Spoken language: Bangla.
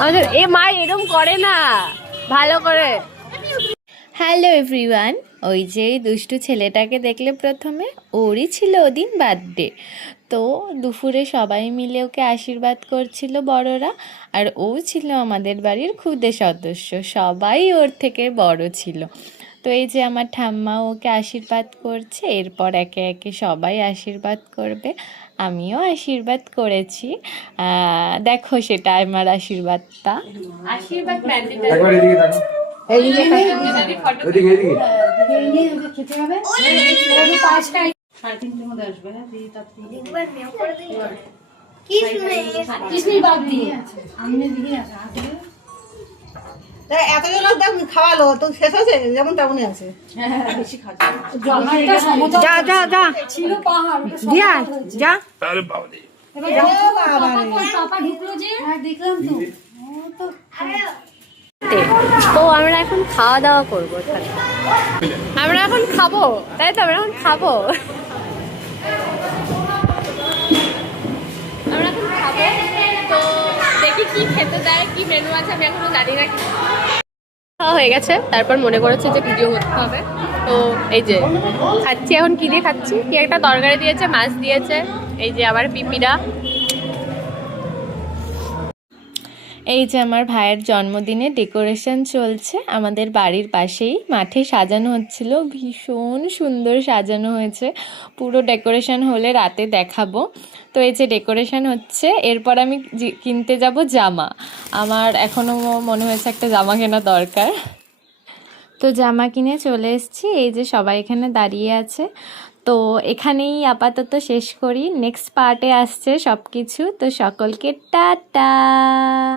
আমাদের এ মা এরকম করে না ভালো করে। হ্যালো এভরিওয়ান, ওই যে দুষ্টু ছেলেটাকে দেখলে প্রথমে, ওরই ছিল ওদিন বার্থডে। তো দুপুরে সবাই মিলে ওকে আশীর্বাদ করছিল বড়রা, আর ও ছিল আমাদের বাড়ির খুদে সদস্য, সবাই ওর থেকে বড় ছিল। তো এই যে আমার ঠাম্মা ওকে আশীর্বাদ করছে, এরপর একে একে সবাই আশীর্বাদ করবে। আমিও আশীর্বাদ করেছি, দেখো সেটা আমার আশীর্বাদটা। আশীর্বাদ এতজন খাওয়ালো তো শেষ হয়েছে, যেমন তেমনই আছে। যা যা যা দিয়া যা। তো আমরা এখন খাওয়া দাওয়া করবো, আমরা এখন খাবো, তাই তো আমরা এখন খাবো, আমরা এখন খাবো। তো দেখি কি খেতে দেয়, কি মেনু আছে আমি এখনো জানি না। খাওয়া হয়ে গেছে, তারপর মনে করেছে যে ভিডিও করতে হবে। তো এই যে খাচ্ছি, এখন কি দিয়ে খাচ্ছি, কি একটা তরকারি দিয়েছে, মাছ দিয়েছে, এই যে আবার পিপিরা। এই যে আমার ভাইয়ের জন্মদিনে ডেকোরেশন চলছে, আমাদের বাড়ির পাশেই মাঠে সাজানো হচ্ছিল, ভীষণ সুন্দর সাজানো হয়েছে। পুরো ডেকোরেশন হলে রাতে দেখাবো। তো এই যে ডেকোরেশন হচ্ছে, এরপর আমি কিনতে যাব জামা। আমার এখনও মনে হয়েছে একটা জামা কেনা দরকার। তো জামা কিনে চলে এসেছি, এই যে সবাই এখানে দাঁড়িয়ে আছে। তো এখানেই আপাতত শেষ করি, নেক্সট পার্টে আসছে সব কিছু। তো সকলকে টাটা।